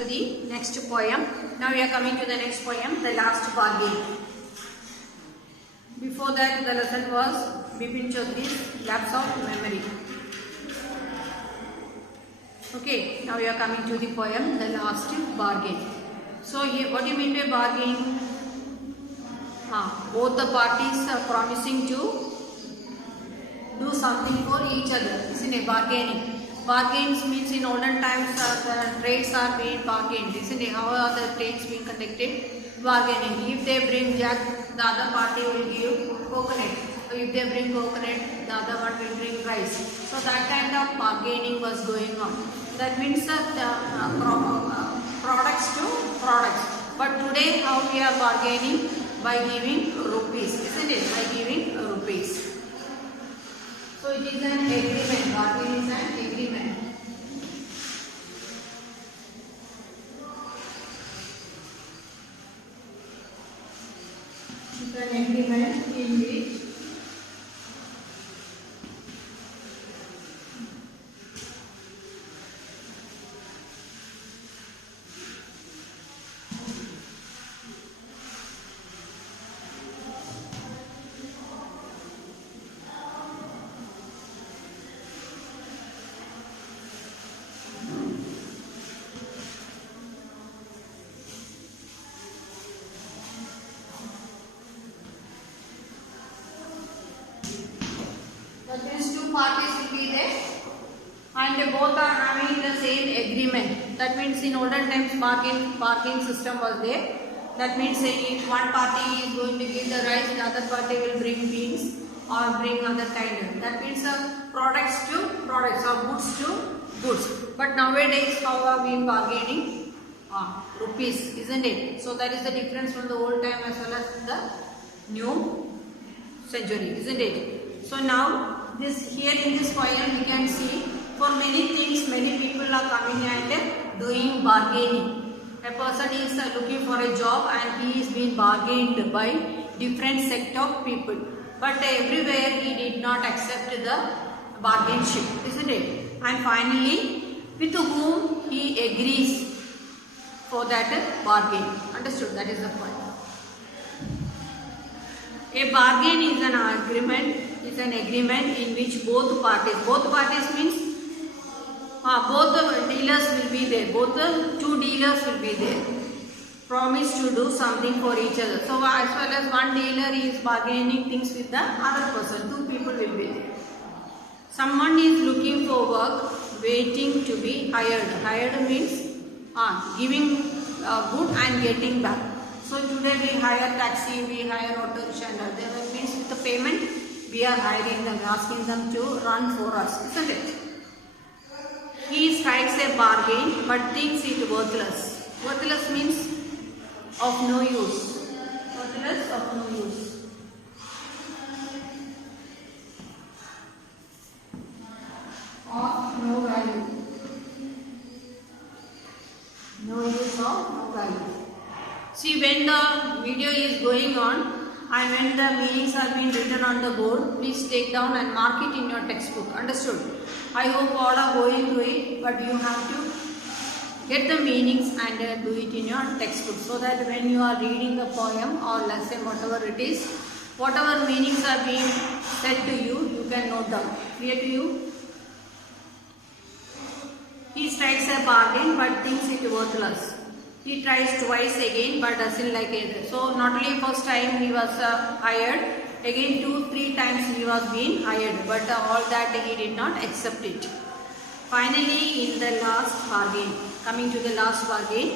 to the next poem. Now we are coming to the next poem, The Last Bargain. Before that, the lesson was Bipin Chaudhary's Lapse of Memory. Okay, now we are coming to the poem, The Last Bargain. So here, what do you mean by bargain? Both the parties are promising to do something for each other. Isn't it? Bargaining. Bargains means in olden times the trades are being bargained. Isn't it? How are the trades being conducted? Bargaining. If they bring jack, the other party will give coconut. If they bring coconut, the other one will bring rice. So that kind of bargaining was going on. That means products to products. But today how we are bargaining? By giving rupees. Isn't it? By giving rupees. So it is an agreement. Bargain is an agreement. It's an agreement in which two parties will be there and both are having the same agreement. That means in olden times bargain system was there. That means if one party is going to give the rice, the other party will bring beans or bring other kind of. That means products to products or goods to goods. But nowadays how are we bargaining? Rupees, isn't it? So that is the difference from the old time as well as the new century, isn't it? So now here in this poem we can see for many things many people are coming and doing bargaining. A person is looking for a job and he is being bargained by different sect of people. But everywhere he did not accept the bargainship, isn't it? And finally with whom he agrees for that bargain. Understood? That is the point. A bargain is an agreement. Is an agreement in which both parties means both the dealers will be there, both the two dealers will be there, promise to do something for each other. So as well as one dealer is bargaining things with the other person, two people will be there. Someone is looking for work, waiting to be hired. Hired means giving good and getting back. So today we hire taxi, we hire auto rickshaw and all. That means with the payment we are hiring them, asking them to run for us, isn't it? He strikes a bargain but thinks it worthless. Worthless means of no use. Worthless of no use. Of no value. No use of no value. See, when the video is going on, and when the meanings are being written on the board, please take down and mark it in your textbook. Understood? I hope all are going through it, but you have to get the meanings and do it in your textbook so that when you are reading the poem or lesson, whatever it is, whatever meanings are being said to you, you can note down. Clear to you? He strikes a bargain but thinks it worthless. He tries twice again but doesn't like it. So not only first time he was hired, again 2-3 times he was being hired, but all that he did not accept it. Finally in the last bargain, coming to the last bargain,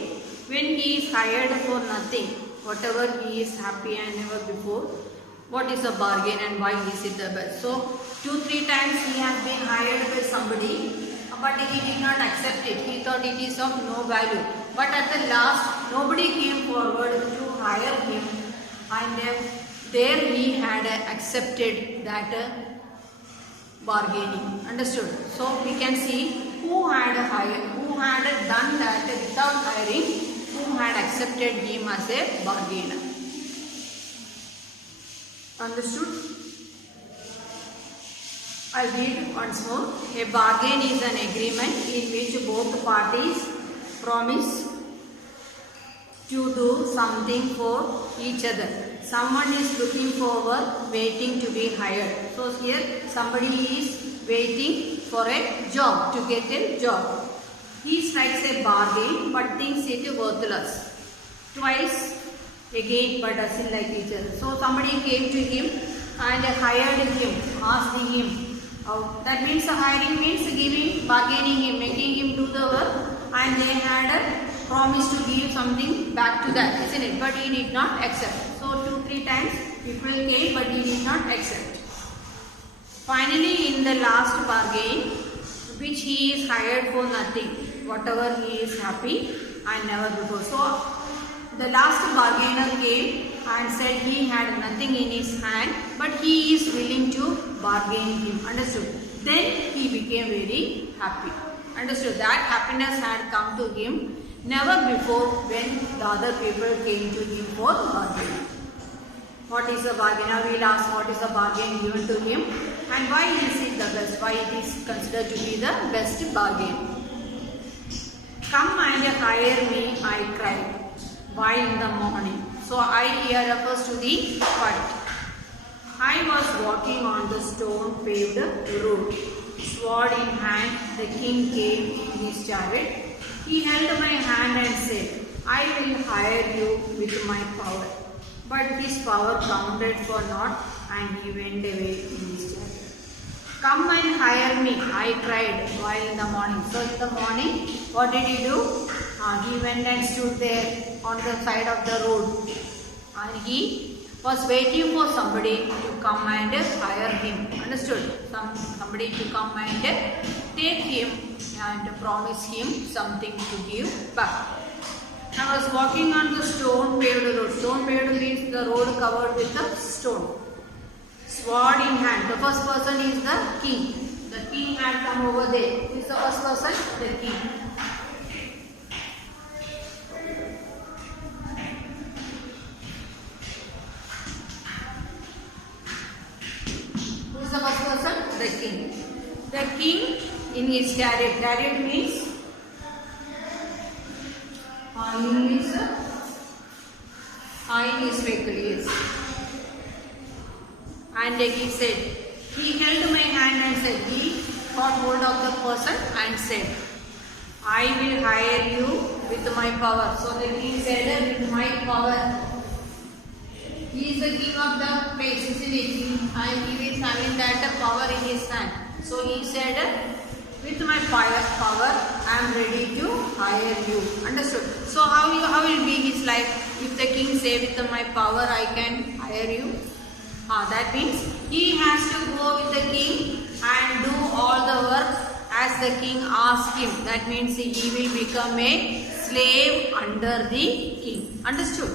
when he is hired for nothing, whatever he is happy and never before, what is a bargain and why is it the best? So 2-3 times he has been hired by somebody, but he did not accept it. He thought it is of no value. But at the last, nobody came forward to hire him, and there he had accepted that bargaining. Understood? So we can see who had done that without hiring, who had accepted him as a bargainer. Understood? I read once more. A bargain is an agreement in which both parties promise to do something for each other. Someone is looking forward, waiting to be hired. So here somebody is waiting for a job, to get a job. He strikes a bargain but thinks it worthless. Twice again but doesn't like each other. So somebody came to him and hired him, asking him. That means hiring means giving, bargaining him, making him do the work, and they had promised to give something back to that, isn't it? But he did not accept. So 2-3 times people came but he did not accept. Finally in the last bargain, which he is hired for nothing, whatever he is happy and never before. So the last bargainer came and said he had nothing in his hand but he is willing to bargain him. Understood? Then he became very happy. Understood? That happiness had come to him never before when the other people came to him for bargaining. What is the bargain? Now we will ask what is the bargain given to him and why is it the best? Why it is considered to be the best bargain? Come and hire me, I cried, while in the morning. So I here refers to the fight. I was walking on the stone paved road. Sword in hand, the king came in his chariot. He held my hand and said, I will hire you with my power. But his power counted for naught and he went away in his chariot. Come and hire me, I cried while in the morning. So in the morning, what did he do? He went and stood there on the side of the road and he was waiting for somebody to come and hire him. Understood? Somebody to come and take him and promise him something to give back. I was walking on the stone paved road. Stone paved means the road covered with a stone. Sword in hand. The first person is the king. The king had come over there. Who is the first person? The king. Who is the first person? The king. The king in his chariot. Chariot means in his vehicle, yes. And he said, he held my hand and said, he caught hold of the person and said, I will hire you with my power. So the king said, with my power. He is the king of the place, isn't it? And he is having that power in his hand. So he said, with my power, I am ready to hire you. Understood? So how will be his life if the king say with my power I can hire you? That means he has to go with the king and do all the work as the king asks him. That means he will become a slave under the king. Understood?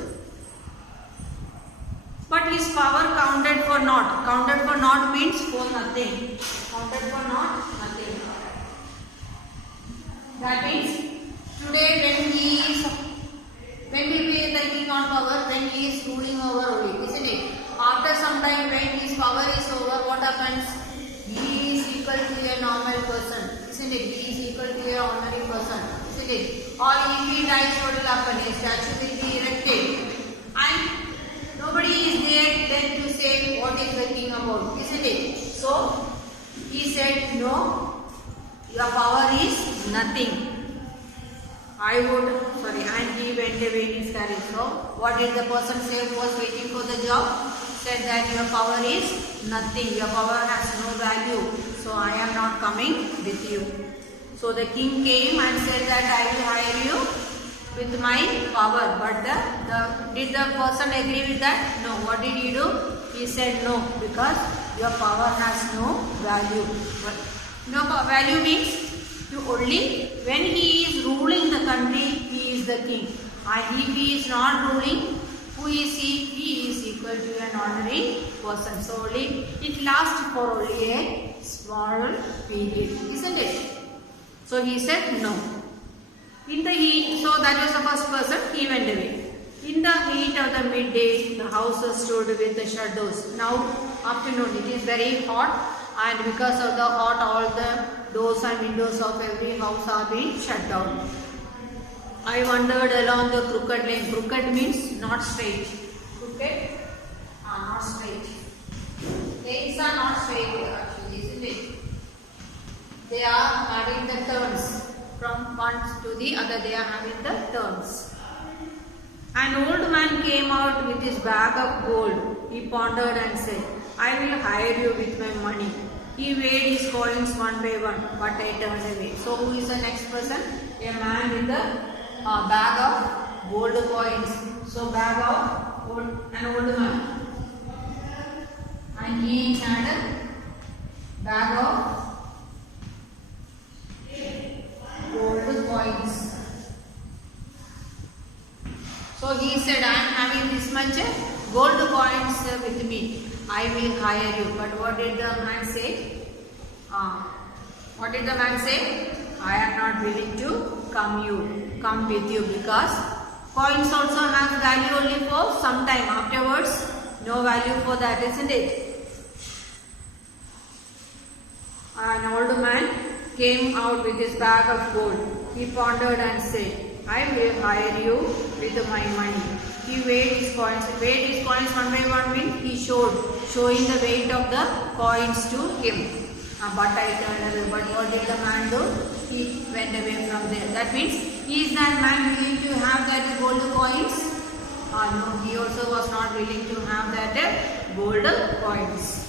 But his power counted for naught. Counted for naught means for nothing. Counted for naught, nothing. That means today when we be the king on power, when he is ruling over only, isn't it? After some time when his power is over, what happens? He is equal to a normal person, isn't it? He is equal to an ordinary person, isn't it? Or if he dies, what will happen? A statue will be erected and nobody is there then to say what is the king about, isn't it? So he said, no. Your power is nothing. And he went away in his carriage. So, what did the person say who was waiting for the job? Said that your power is nothing. Your power has no value. So, I am not coming with you. So, the king came and said that I will hire you with my power. But did the person agree with that? No. What did he do? He said no, because your power has no value. No value means only when he is ruling the country, he is the king. And if he is not ruling, who is he? He is equal to an ordinary person. So only it lasts for only a small period, isn't it? So he said no. In the heat, so that was the first person, he went away. In the heat of the midday, the houses stood with the shadows. Now afternoon, it is very hot. And because of the hot, all the doors and windows of every house are being shut down. I wandered along the crooked lane. Crooked means not straight. Crooked, not straight. Lanes are not straight actually, isn't it? They are having the turns. From one to the other, they are having the turns. An old man came out with his bag of gold. He pondered and said, I will hire you with my money. He weighed his coins one by one, but I turned away. So who is the next person? A man with the bag of gold coins. So bag of an old man. And he had a bag of gold coins. So he said, I am having this much gold coins with me. I will hire you. But what did the man say? What did the man say? I am not willing to come with you, because coins also have value only for some time. Afterwards, no value for that, isn't it? An old man came out with his bag of gold. He pondered and said, I will hire you with my money. He weighed his coins. Weighed his coins one by one means he showing the weight of the coins to him. But I turned away. But what did the man do? He went away from there. That means, is that man willing to have that gold coins? No, he also was not willing to have that gold coins.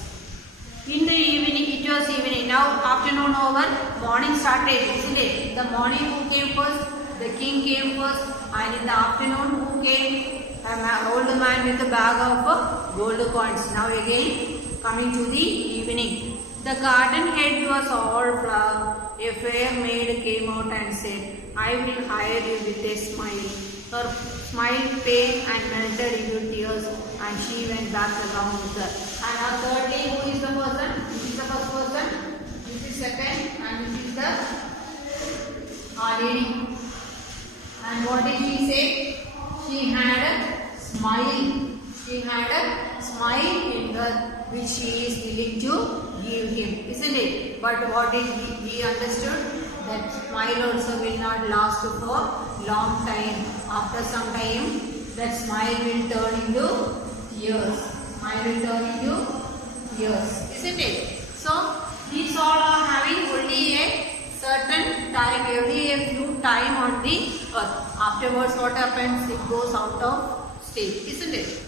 In the evening, it was evening. Now afternoon over, morning started, isn't it? The morning who came first? The king came first. And in the afternoon who came? An old man with a bag of gold coins. Now again, coming to the evening. The garden hedge was all flower. A fair maid came out and said, I will hire you with a smile. Her smile paled and melted into tears, and she went back along with her. And now thirdly, who is the person? This is the first person, this is second, and this is the lady. And what did she say? She had a smile. She had a smile in her, which she is willing to give him, isn't it? But what did he understood? That smile also will not last for long time. After some time, that smile will turn into tears. Smile will turn into tears, isn't it? So these all are having only a certain time, only a few time on the earth. Afterwards, what happens? It goes out of state, isn't it?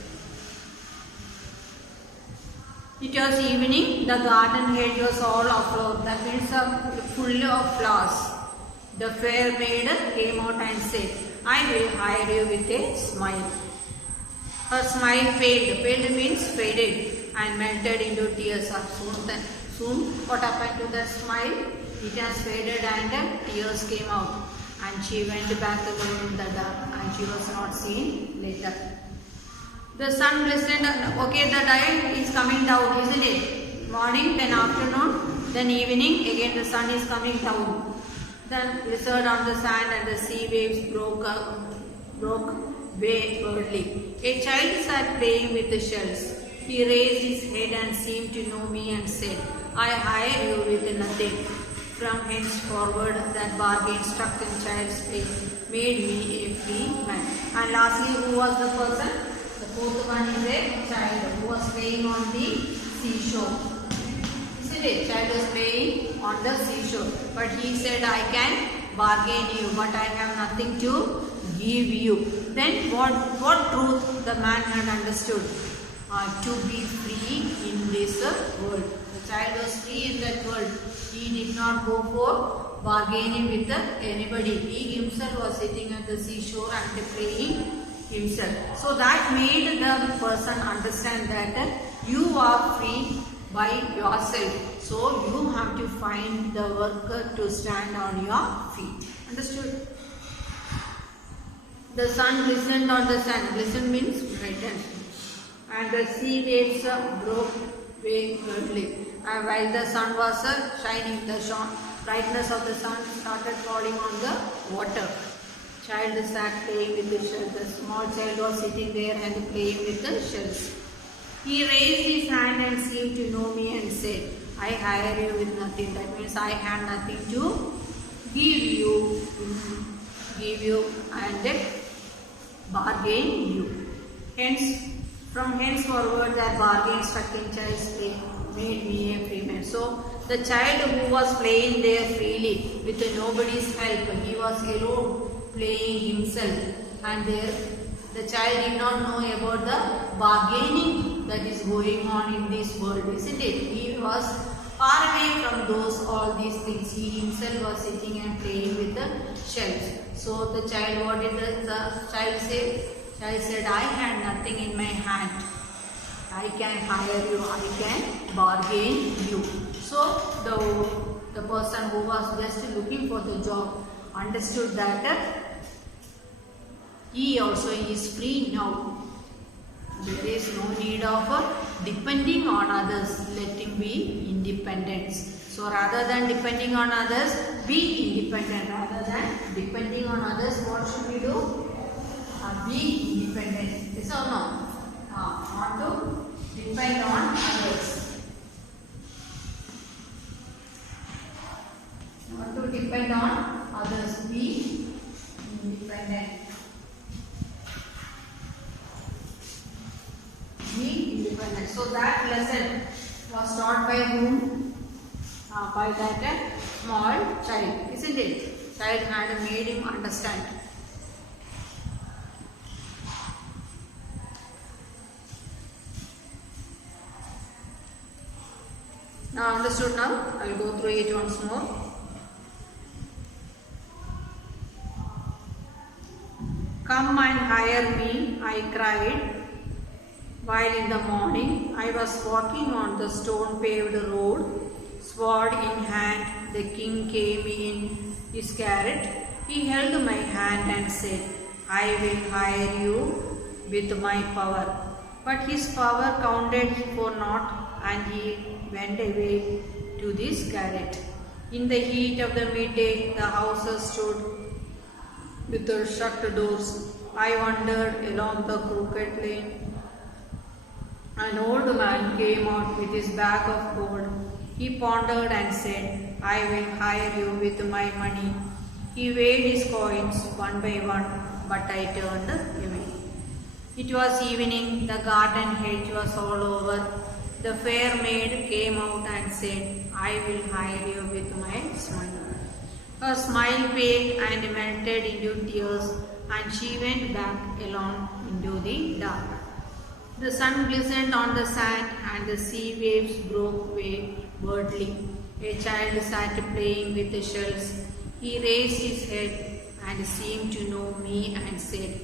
It was evening, the garden hedge was all afloat. That means full of flowers. The fair maid came out and said, I will hire you with a smile. Her smile paled. Paled means faded and melted into tears. Soon what happened to that smile? It has faded and tears came out. And she went back alone in the dark, and she was not seen later. The sun glistened. Okay, the tide is coming down, isn't it? Morning, then afternoon, then evening, again the sun is coming down. Then glistened on the sand, and the sea waves broke wildly. A child sat playing with the shells. He raised his head and seemed to know me and said, I hire you with nothing. From henceforward, that bargain struck in child's play made me a free man. And lastly, who was the person? The fourth one is a child who was playing on the seashore. Isn't it? Child was playing on the seashore. But he said, I can bargain you, but I have nothing to give you. Then what truth the man had understood? To be free in this world. The child was free in that world. He did not go for bargaining with anybody. He himself was sitting at the seashore and playing himself. So that made the person understand that you are free by yourself. So you have to find the work to stand on your feet. Understood? The sun glistened on the sand. Glisten means brightened. And the sea waves broke wildly. And while the sun was shining, the brightness of the sun started falling on the water. Child sat playing with the shells. The small child was sitting there and playing with the shells. He raised his hand and seemed to know me and said, I hire you with nothing. That means I have nothing to give you. give you and bargain you. Hence, from henceforward that bargain struck in child's play made me a free man. So the child who was playing there freely with nobody's help, he was alone playing himself, and there the child did not know about the bargaining that is going on in this world, isn't it? He was far away from all these things. He himself was sitting and playing with the shells. So the child, what did the child say? Child said, I had nothing in my hand. I can hire you, I can bargain you. So the person who was just looking for the job understood that he also is free now. There is no need of depending on others. Let him be independent. So rather than depending on others, be independent. Rather than depending on others, what should we do? Be independent. Yes or no? Not to depend on others. Not to depend on others. Be independent. Be independent. So that lesson was taught by whom? By that small child, isn't it? Child had made him understand. Now understood now? I will go through it once more. Come and hire me, I cried. While in the morning I was walking on the stone-paved road, sword in hand, the king came in his carrot. He held my hand and said, I will hire you with my power. But his power counted for naught, and he went away to this carrot. In the heat of the midday, the houses stood with their shut doors. I wandered along the crooked lane. An old man came out with his bag of gold. He pondered and said, I will hire you with my money. He weighed his coins one by one, but I turned away. It was evening, the garden hedge was all over. The fair maid came out and said, I will hire you with my smile. Her smile paled and melted into tears, and she went back alone into the dark. The sun glistened on the sand, and the sea waves broke wildly. A child sat playing with the shells. He raised his head and seemed to know me and said,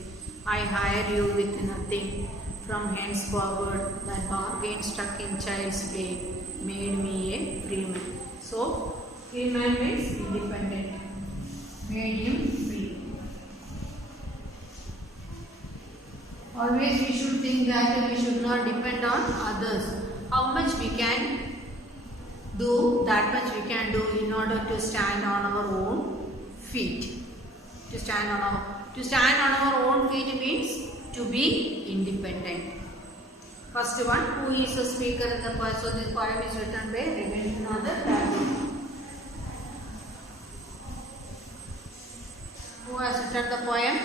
I hire you with nothing. From henceforward, that bargain struck in child's play made me a free man. So, free man means independent. Made him free. Always we should think that we should not depend on others. How much we can do, that much we can do in order to stand on our own feet. To stand on our own feet means to be independent. First one, who is the speaker in the poem? So this poem is written by Rabindranath Tagore. Who has written the poem?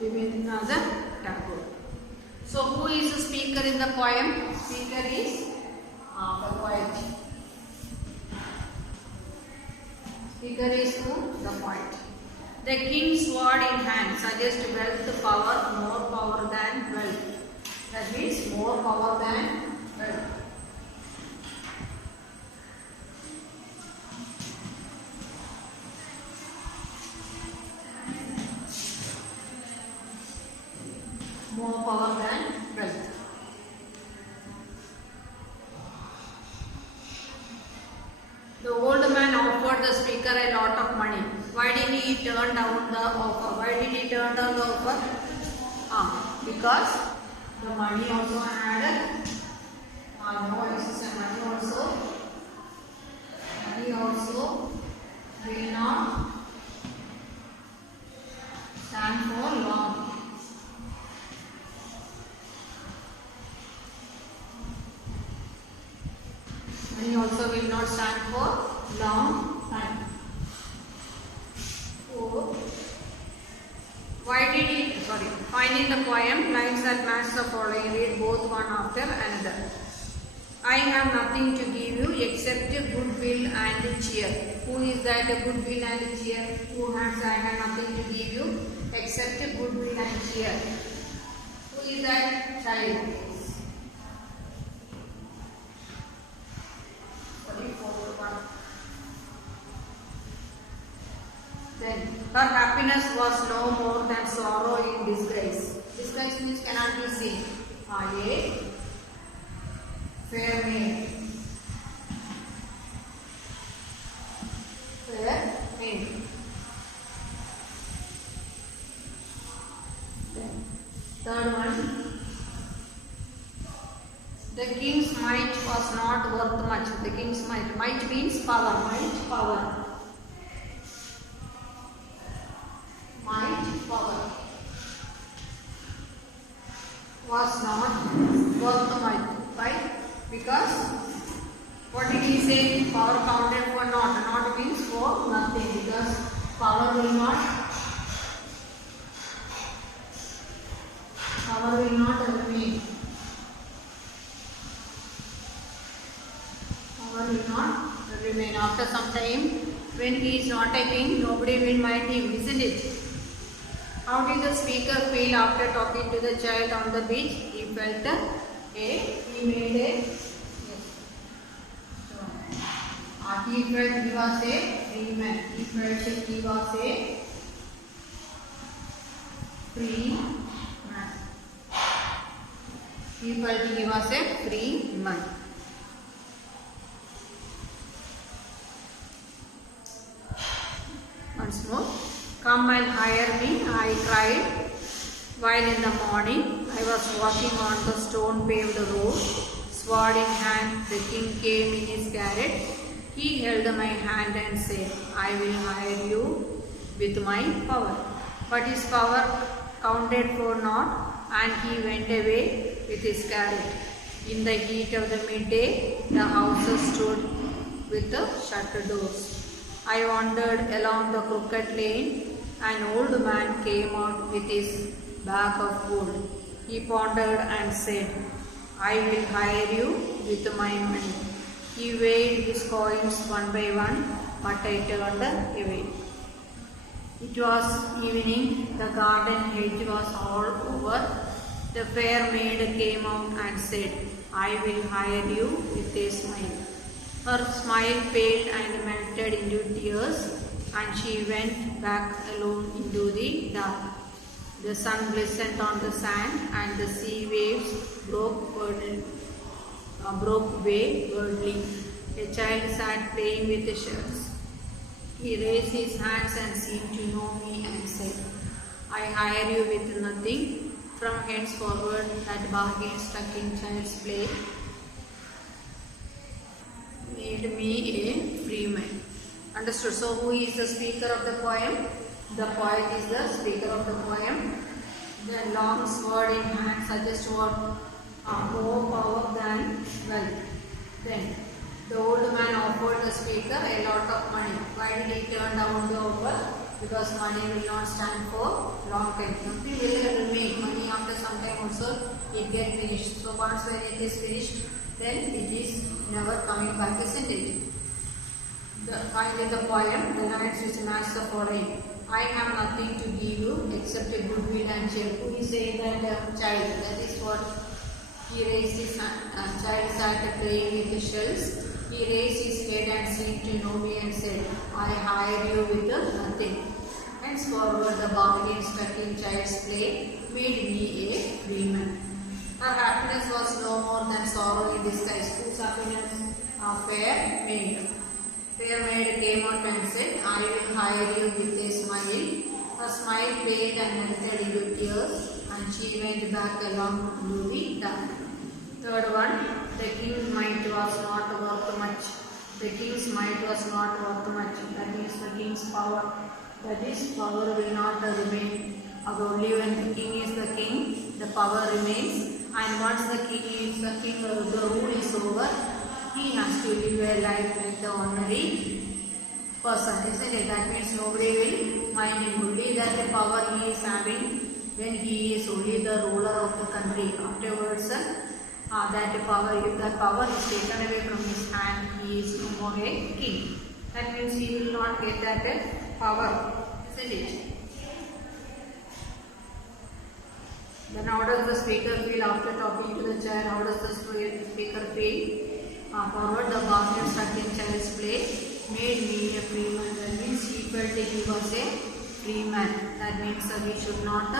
Rabindranath Tagore. So who is the speaker in the poem? Speaker is the poet. Speaker is who? The poet. The king's sword in hand suggests wealth, power, more power than wealth. That means more power than wealth. More power than wealth. The old man offered the speaker a lot of money. Why did he turn down the offer? Why did he turn down the offer? Because the money also had money also will not stand for long. also will not stand for long time. So, find in the poem lines that match the following. Read both one after another. I have nothing to give you except goodwill and cheer. Who is that goodwill and cheer? Who has I have nothing to give you except goodwill and cheer? Who is that child? Then her happiness was no more than sorrow in disguise. Disguise means cannot be seen. A fair maid. Fair maid. Then third one. The king's might was not worth much. The king's might. Might means power. Might, power. Might, power. Was not worth much. Why? Because what did he say? Power counted for naught. Naught means for nothing. Because power will not remain. Power will not remain. After some time, when he is not a king, nobody will mind him, isn't it? How did the speaker feel after talking to the child on the beach? He felt he made a he felt he was a free man. He felt he was a free man. He felt he was a free man. Once more. Come and hire me, I cried. While in the morning I was walking on the stone paved road, sword in hand, the king came in his carriage. He held my hand and said, I will hire you with my power. But his power counted for naught, and he went away with his carriage. In the heat of the midday, the houses stood with the shut doors. I wandered along the crooked lane. An old man came out with his bag of gold. He pondered and said, I will hire you with my money. He weighed his coins one by one, but I turned away. It was evening, the garden hedge was all over. The fair maid came out and said, I will hire you with a smile. Her smile paled and melted into tears, and she went back alone into the dark. The sun glistened on the sand, and the sea waves broke away whirling. A child sat playing with the shells. He raised his hands and seemed to know me and said, I hire you with nothing. From henceforward, that bargain stuck in child's play made me a free man. Understood? So, who is the speaker of the poem? The poet is the speaker of the poem. The long sword in hand suggests what? More power than wealth. Then, the old man offered the speaker a lot of money. Why did he turn down the offer? Because money will not stand for long time. Something will remain. Money after some time also it get finished. So once when it is finished, then it is never coming back, isn't it? Find in the poem the lines which match the following. I have nothing to give you except a goodwill and cheer. Who is saying that child? That is what he raised his hand. Child started playing with the shells. He raised his head and seemed to know me and said, I hire you with nothing. Henceforward the bargain stuck in child's play made me a free man. Her happiness was no more than sorrow in disguise. Whose happiness? Fair maid. Fair maid came out and said, I will hire you with a smile. Her smile played and melted into tears, and she went back along to the dark. Third one, the king's might was not worth much. The king's might was not worth much. That is the king's power. That is, power will not remain. Only when the king is the king, the power remains. And once the king is the king, the rule is over. he has to live a life like the ordinary person, isn't it? That means nobody will mind him. Only that the power he is having when he is only the ruler of the country. Afterwards, that power, if that power is taken away from his hand, he is no more a king. That means he will not get that power, isn't it? Then how does the speaker feel after talking to the child? How does the speaker feel? Forward, the bargain stuck in child's play made me a free man. That means he felt he was a free man. That means we should not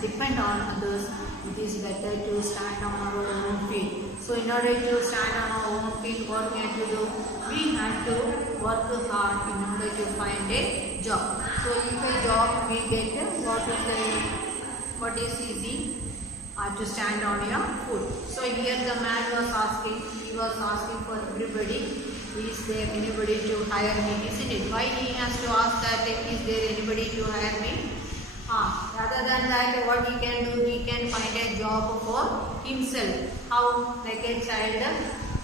depend on others. It is better to stand on our own feet. So in order to stand on our own feet, what we have to do? We have to work hard in order to find a job. So if a job we get, what is easy? To stand on your foot. So here the man was asking, he was asking for everybody, is there anybody to hire me? Isn't it? Why he has to ask that, is there anybody to hire me? Rather than that, what he can do, he can find a job for himself. How? Like a child,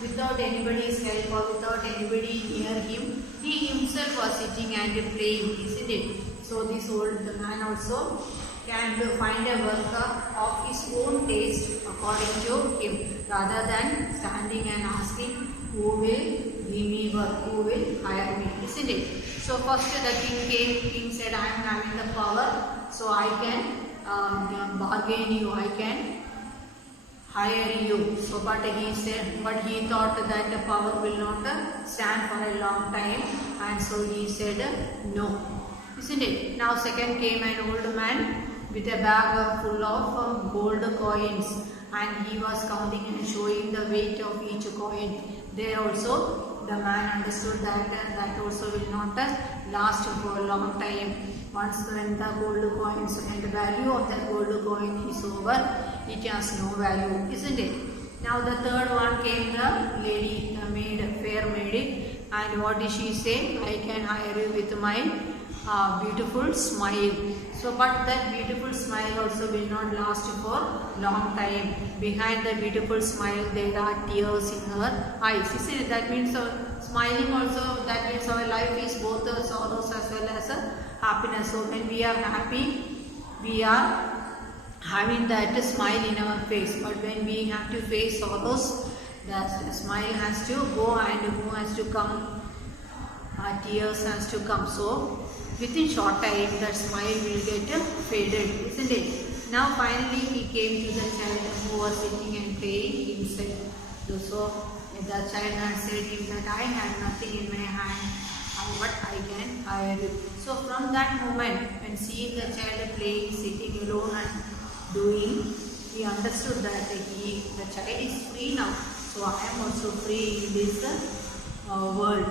without anybody's help or without anybody near him, he himself was sitting and playing, isn't it? So this old man also can find a work of his own taste according to him, rather than standing and asking who will give me work, who will hire me, isn't it? So first the king came, king said, I am having the power, so I can bargain you, I can hire you. So but he said, but he thought that the power will not stand for a long time, and so he said no, isn't it? Now second came an old man with a bag full of gold coins, and he was counting and showing the weight of each coin. There also the man understood that that also will not last for a long time. Once when the gold coins and the value of the gold coin is over, it has no value, isn't it? Now the third one came the lady, the maid, fair maid, and what did she say? I can hire you with my beautiful smile. So but that beautiful smile also will not last for long time. Behind the beautiful smile there are tears in her eyes. You see, that means smiling also, that means our life is both sorrows as well as happiness. So when we are happy, we are having that smile in our face, but when we have to face sorrows, the smile has to go and who has to come? Tears has to come. So within short time that smile will get faded, isn't it? Now finally he came to the child who was sitting and playing himself. So the child had said him that I have nothing in my hand, but I can hire you. So from that moment, when seeing the child playing, sitting alone and doing, he understood that the child is free now. So I am also free in this world.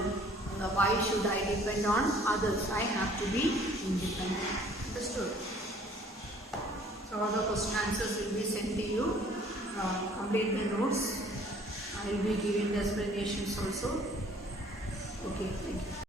Why should I depend on others? I have to be independent. Understood? So all the question answers will be sent to you. Complete the notes. I will be giving the explanations also. Okay, thank you.